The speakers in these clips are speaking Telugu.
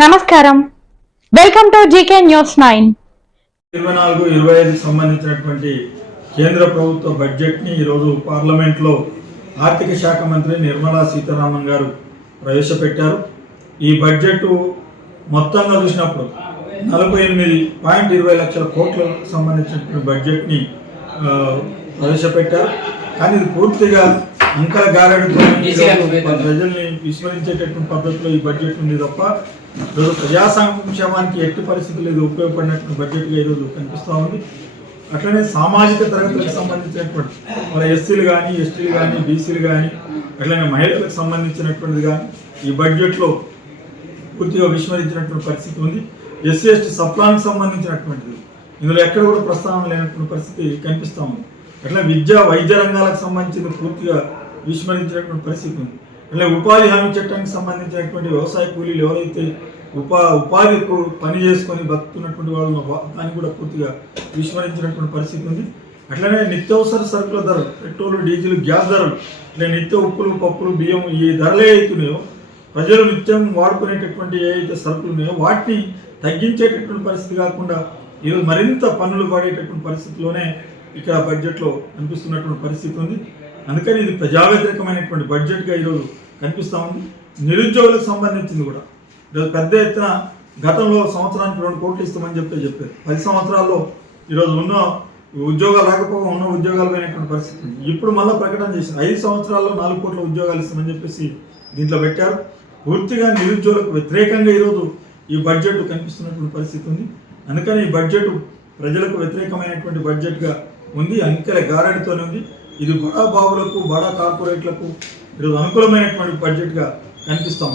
నమస్కారం welcome to GK news nine ఇరవై నాలుగు ఇరవై ఐదు సంబంధించినటువంటి కేంద్ర ప్రభుత్వ ని ఈరోజు పార్లమెంట్లో ఆర్థిక శాఖ మంత్రి నిర్మలా సీతారామన్ గారు ప్రవేశపెట్టారు ఈ బడ్జెట్ మొత్తంగా చూసినప్పుడు నలభై ఎనిమిది పాయింట్ ఇరవై లక్షల కోట్లకు సంబంధించినటువంటి బడ్జెట్ని ప్రవేశపెట్టారు కానీ ఇది పూర్తిగా అంకల గారడితో ప్రజల్ని విస్మరించేటటువంటి పద్ధతిలో ఈ బడ్జెట్ ఉంది తప్ప ఈరోజు ప్రజా సంక్షేమానికి ఎట్టి పరిస్థితులు ఇది ఉపయోగపడినట్టు బడ్జెట్గా ఈరోజు కనిపిస్తూ ఉంది అట్లనే సామాజిక తరగతులకు సంబంధించినటువంటి మన ఎస్సీలు కానీ ఎస్టీలు కానీ బీసీలు కానీ అట్లనే మహిళలకు సంబంధించినటువంటిది కానీ ఈ బడ్జెట్లో పూర్తిగా విస్మరించినటువంటి పరిస్థితి ఉంది ఎస్సీ ఎస్టీ సప్లానికి సంబంధించినటువంటిది ఇందులో ఎక్కడ కూడా ప్రస్తావన లేనటువంటి పరిస్థితి కనిపిస్తూ ఉంది అట్లా విద్య వైద్య రంగాలకు సంబంధించిన పూర్తిగా విస్మరించినటువంటి పరిస్థితి ఉంది అంటే ఉపాధి హామీ చట్టానికి సంబంధించినటువంటి వ్యవసాయ కూలీలు ఎవరైతే ఉపా ఉపాధి పని చేసుకొని బతుకున్నటువంటి వాళ్ళు దాన్ని కూడా పూర్తిగా విస్మరించినటువంటి పరిస్థితి ఉంది అట్లనే నిత్యావసర సరుకుల ధరలు పెట్రోల్ డీజిల్ గ్యాస్ ధరలు ఇట్లా నిత్య ఉప్పులు పప్పులు బియ్యం ఈ ధరలే అవుతున్నాయో ప్రజలు నిత్యం వాడుకునేటటువంటి ఏవైతే సరుకులు ఉన్నాయో వాటిని తగ్గించేటటువంటి పరిస్థితి కాకుండా ఈరోజు మరింత పన్నులు పడేటటువంటి పరిస్థితిలోనే ఇక్కడ బడ్జెట్లో కనిపిస్తున్నటువంటి పరిస్థితి ఉంది అందుకని ఇది ప్రజావ్యతిరేకమైనటువంటి బడ్జెట్గా ఈరోజు కనిపిస్తూ ఉంది నిరుద్యోగులకు సంబంధించింది కూడా ఈరోజు పెద్ద ఎత్తున గతంలో సంవత్సరానికి రెండు కోట్లు ఇస్తామని చెప్తే చెప్పారు పది సంవత్సరాల్లో ఈరోజు ఉన్న ఉద్యోగాలు రాకపోగా ఉన్న ఉద్యోగాలు పోయినటువంటి పరిస్థితి ఇప్పుడు మళ్ళీ ప్రకటన చేశారు ఐదు సంవత్సరాల్లో నాలుగు కోట్ల ఉద్యోగాలు ఇస్తామని చెప్పేసి దీంట్లో పెట్టారు పూర్తిగా నిరుద్యోగులకు వ్యతిరేకంగా ఈరోజు ఈ బడ్జెట్ కనిపిస్తున్నటువంటి పరిస్థితి ఉంది అందుకని ఈ బడ్జెట్ ప్రజలకు వ్యతిరేకమైనటువంటి బడ్జెట్గా ఉంది అంకెల గారడితోనే ఉంది ఇది బడా బాబులకు బడా కార్పొరేట్లకు ఈరోజు అనుకూలమైనటువంటి బడ్జెట్గా కనిపిస్తాం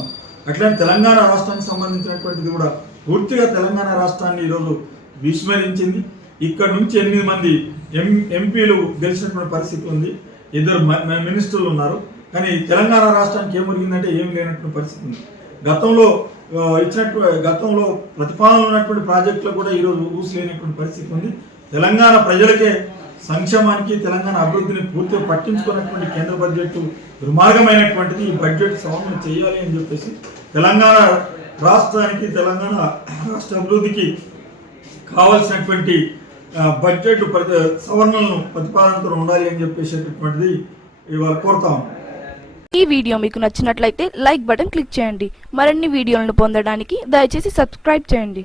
అట్లనే తెలంగాణ రాష్ట్రానికి సంబంధించినటువంటిది కూడా పూర్తిగా తెలంగాణ రాష్ట్రాన్ని ఈరోజు విస్మరించింది ఇక్కడ నుంచి ఎనిమిది మంది ఎం ఎంపీలు గెలిచినటువంటి పరిస్థితి ఉంది ఇద్దరు మినిస్టర్లు ఉన్నారు కానీ తెలంగాణ రాష్ట్రానికి ఏమొరిగిందంటే ఏం లేనటువంటి పరిస్థితి ఉంది గతంలో ఇచ్చినట్టు గతంలో ప్రతిపాదన ఉన్నటువంటి ప్రాజెక్టులు కూడా ఈరోజు లేనటువంటి పరిస్థితి ఉంది తెలంగాణ ప్రజలకే సంక్షేమానికి తెలంగాణ అభివృద్ధిని పూర్తిగా పట్టించుకున్నటువంటి కేంద్ర బడ్జెట్ దుర్మార్గమైనటువంటిది ఈ బడ్జెట్ సవరణ చేయాలి అని చెప్పేసి తెలంగాణ రాష్ట్రానికి తెలంగాణ రాష్ట్ర అభివృద్ధికి కావాల్సినటువంటి బడ్జెట్ ప్రతి సవరణలను ప్రతిపాదనతో ఉండాలి అని చెప్పేసేటటువంటిది ఇవాళ కోరుతా ఈ వీడియో మీకు నచ్చినట్లయితే లైక్ బటన్ క్లిక్ చేయండి మరిన్ని వీడియోలను పొందడానికి దయచేసి సబ్స్క్రైబ్ చేయండి